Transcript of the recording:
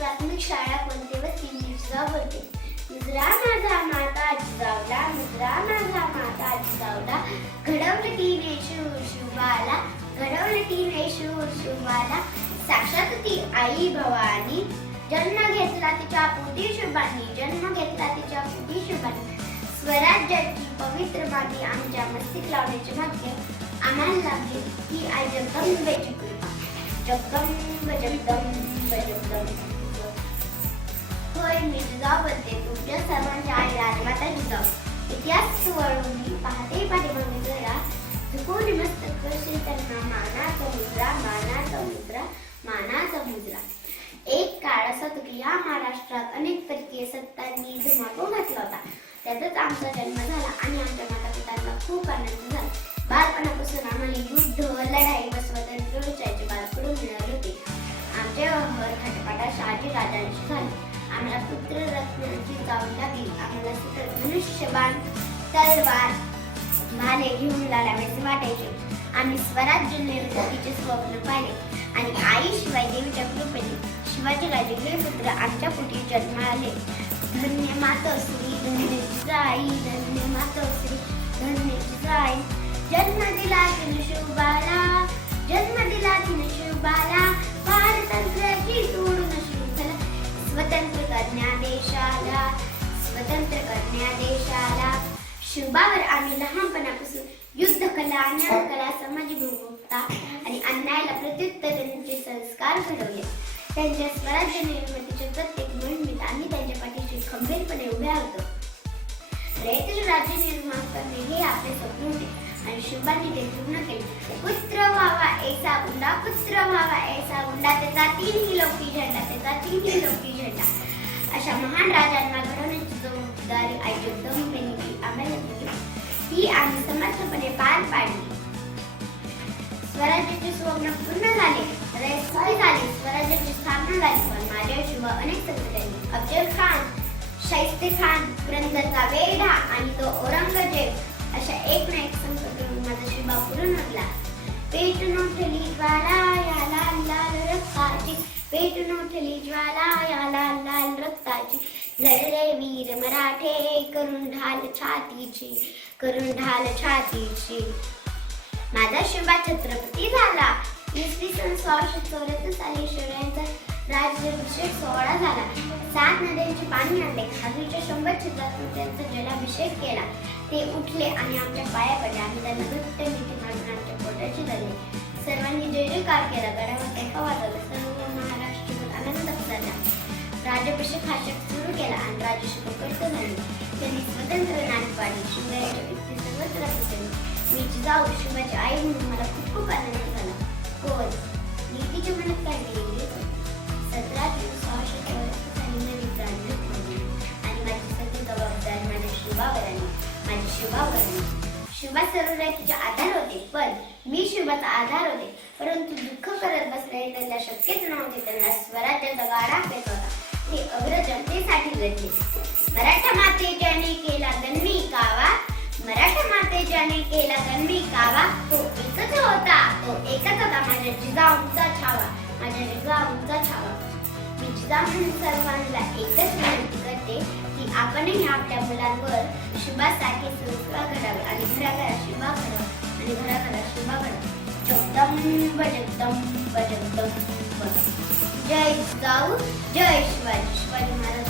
प्राथमिक शाळा कोणते व ती मिरजा होते. मुजरा माझा माता जिजावला मुजरा माझा माता जिजावला घडवलं तिने शिव शिवाला घडवलं तिने शिव शिवाला साक्षात ती आई भवानी. जन्म घेतला तिच्या पोटी शुभानी जन्म घेतला तिच्या पोटी शुभानी. स्वराज्याची पवित्र बाणी आमच्या मस्तीत लावण्याचे भाग्य आम्हाला लागले ही आई जगदंबेची कृपा. जगदंब जगदंब जगदंब. होय मी जिजाऊ बनते तुमच्या सर्वांच्या आई राजमाता जिजाऊ इतिहास वळून मी पाहते पाठीमागे जरा झुकून मस्तक करशील त्यांना मानाचा मुद्रा मानाचा मुद्रा मानाचा मुद्रा. एक काळ असा होता की या महाराष्ट्रात अनेक परकीय सत्तांनी धुमाकूळ घातला होता. त्यातच आमचा जन्म झाला आणि आमच्या माता पितांना खूप आनंद झाला. बालपणापासून आम्हाला युद्ध लढाई व स्वातंत्र्य विषयाचे बालपण मिळाले होते. आमचे व्यवहार खटपाटा शहाजी राजांशी झाले. आम्हाला पुत्र रत्नाची जाऊ लागली आम्हाला सतत मनुष्यबाण तलवार भाले घेऊन लागावेसे वाटायचे. आम्ही स्वराज्य निर्मितीचे स्वप्न पाहिले. आणि आई शिवाय देवीच्या कृपेने शिवाजी राजे पुत्र आमच्या पोटी जन्माले. धन्य मातोश्री धन्य जाई धन्य मातोश्री धन्य जाई. जन्म दिला तिने शुभाला जन्म दिला तिने शिवबावर आम्ही लहानपणापासून युद्ध कला आणि कला समाज भूमिका आणि अन्यायाला प्रत्युत्तर देण्याचे संस्कार घडवले. त्यांच्या स्वराज्य निर्मितीच्या प्रत्येक मोहिमेत आम्ही त्यांच्या पाठीशी खंबीरपणे उभे होतो. रयतेल राज्य निर्माण करणे हे आपले स्वप्न होते आणि शिवबांनी ते पूर्ण केले. पुत्र व्हावा ऐसा गुंडा पुत्र व्हावा ऐसा गुंडा त्याचा तीनही लोकी झेंडा त्याचा तीनही लोकी झेंडा. अशा महान राजांना घडवण्याची जबाबदारी आई जगदंबेने आम्हाला दिली. ही आम्ही समर्थपणे पार पाडली. स्वराज्याचे स्वप्न पूर्ण झाले रयस्वी झाली स्वराज्याची स्थापना झाली. पण माझ्या शिव अनेक संकटांनी अफजल खान शाहिस्ते खान पुरंदरचा वेढा आणि तो औरंगजेब अशा एक ना एक संकटातून माझा शिबा पूर्ण लागला पेटून उठली ज्वाला या लाल लाल रक्ताची पेटून उठली ज्वाला या लाल लाल रक्ताची लढले वीर मराठे करून ढाल छातीची करून ढाल छातीची. माझा शिवबा छत्रपती झाला. इसवी सन सोळाशे चौऱ्याहत्तर साली शिवरायांचा राज्याभिषेक सोहळा झाला. सात नद्यांची पाणी आणले. खाजूच्या शंभर छिद्रातून त्यांचा जलाभिषेक केला. ते उठले आणि आमच्या पाया पडले आम्ही त्यांना घट्ट मिठी मारून आमच्या पोटाची धरले. सर्वांनी जय जयकार केला राज्याभिषेक हा सुरू केला आणि राजेश कर्त झाले. त्यांनी स्वतंत्र नाट पाडली व्यक्ती सर्वत्र पसरली मी जाऊ शिवाची आई म्हणून मला खूप खूप आनंद झाला. कोण? नीतीच्या मनात काय गेले सतरा दिवस आणि माझी सगळी जबाबदारी माझ्या शिवावर आली माझ्या शिवावर आली शिवा सर्व तिचे आधार होते पण मी शिवाचा आधार होते. परंतु दुःख करत बसणे त्यांना शक्यच नव्हते. त्यांना स्वराज्याचा गाडा पेट हे अग्र जनतेसाठी लढले. मराठा मातेच्याने केला गन्मी कावा. मराठा मातेच्याने केला गन्मी कावा. तो एकच होता. तो एकच होता. माझ्या जिजाऊंचा छावा. माझ्या जिजाऊंचा छावा. मी जिजाऊन सर्वांना एकच विनंती करते की आपणही आपल्या मुलांवर शुभासाठी संस्कार घडावे आणि घराघरा शुभा घडावा आणि घराघरात शिवा घडावा जगदंब जगदंब जगदंब. जय जिजाऊ जय शिवाजी शिवाजी महाराज